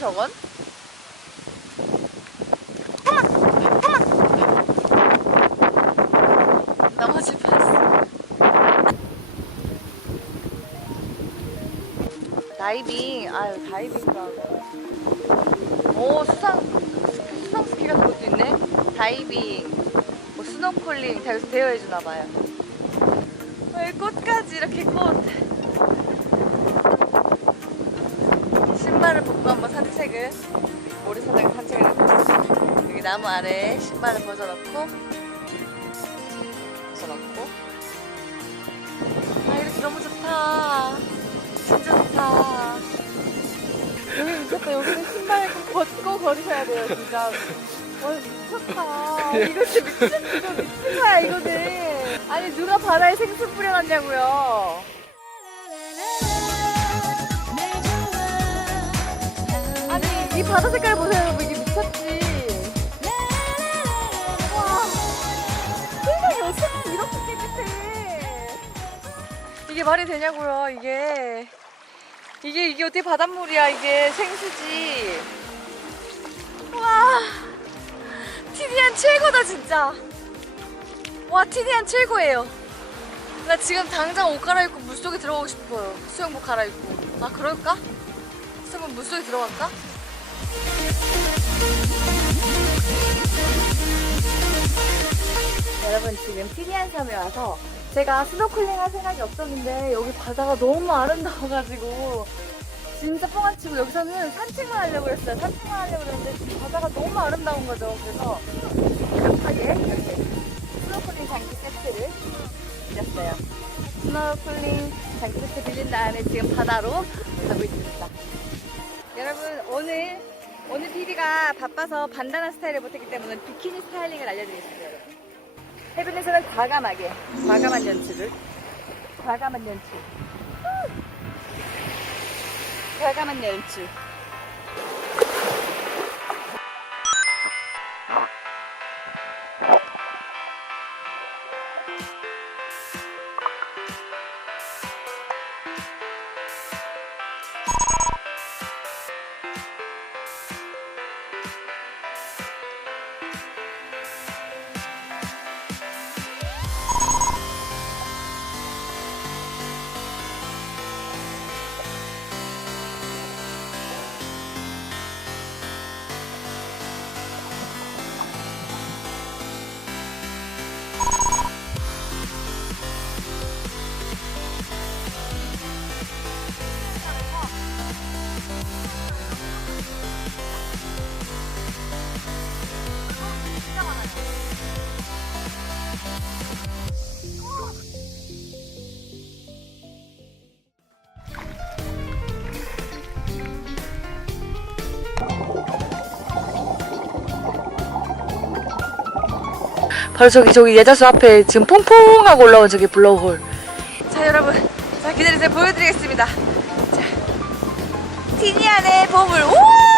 저건? 다이빙. 아유 다이빙 오 수상 수상 스키 같은 것도 있네. 다이빙. 뭐 스노클링 다 여기서 대여해 주나 봐요. 왜 꽃까지 이렇게 꽃? 신발을 벗고 산책을 모래사장에 산책을 해보겠습니다 여기 나무 아래에 신발을 벗어놓고 벗어놓고. 아 이렇게 너무 좋다. 진짜 좋다. 여기 미쳤다 여기는 신발 꼭 벗고 걸으셔야 돼요 진짜. 와 미쳤다. 이거 진짜 미친 이거 미친 거야 이거는. 아니 누가 바다에 생수 뿌려놨냐고요 바다 색깔 보세요. 여러분 이게 미쳤지? 와 세상에 어떻게 이렇게 깨끗해. 이게 말이 되냐고요 이게. 이게 이게 어떻게 바닷물이야 이게 생수지. 와 티디안 최고다 진짜. 와 티디안 최고예요. 나 지금 당장 옷 갈아입고 물속에 들어가고 싶어요. 수영복 갈아입고. 아 그럴까? 수영복 물속에 들어갈까? 여러분 지금 티디안 섬에 와서 제가 스노클링 할 생각이 없었는데 여기 바다가 너무 아름다워가지고 진짜 뻥안치고 여기서는 산책만 하려고 했어요. 산책만 하려고 했는데 바다가 너무 아름다운 거죠. 그래서 급하게 이렇게 스노클링 장기 세트를 빌렸어요. 스노클링 장기 세트 빌린 다음에 지금 바다로 가고 있습니다. 여러분 오늘 오늘 PD가 바빠서 반다나 스타일을 못했기 때문에 비키니 스타일링을 알려드리겠습니다. 여러분. 해변에서는 과감하게 과감한 연출을 과감한 연출 과감한 연출 바로 저기 저기 예자수 앞에 지금 퐁퐁하고 올라온 저기 블로우홀. 자 여러분. 자 기다리세요. 보여드리겠습니다. 자. 티니안의 보물. 오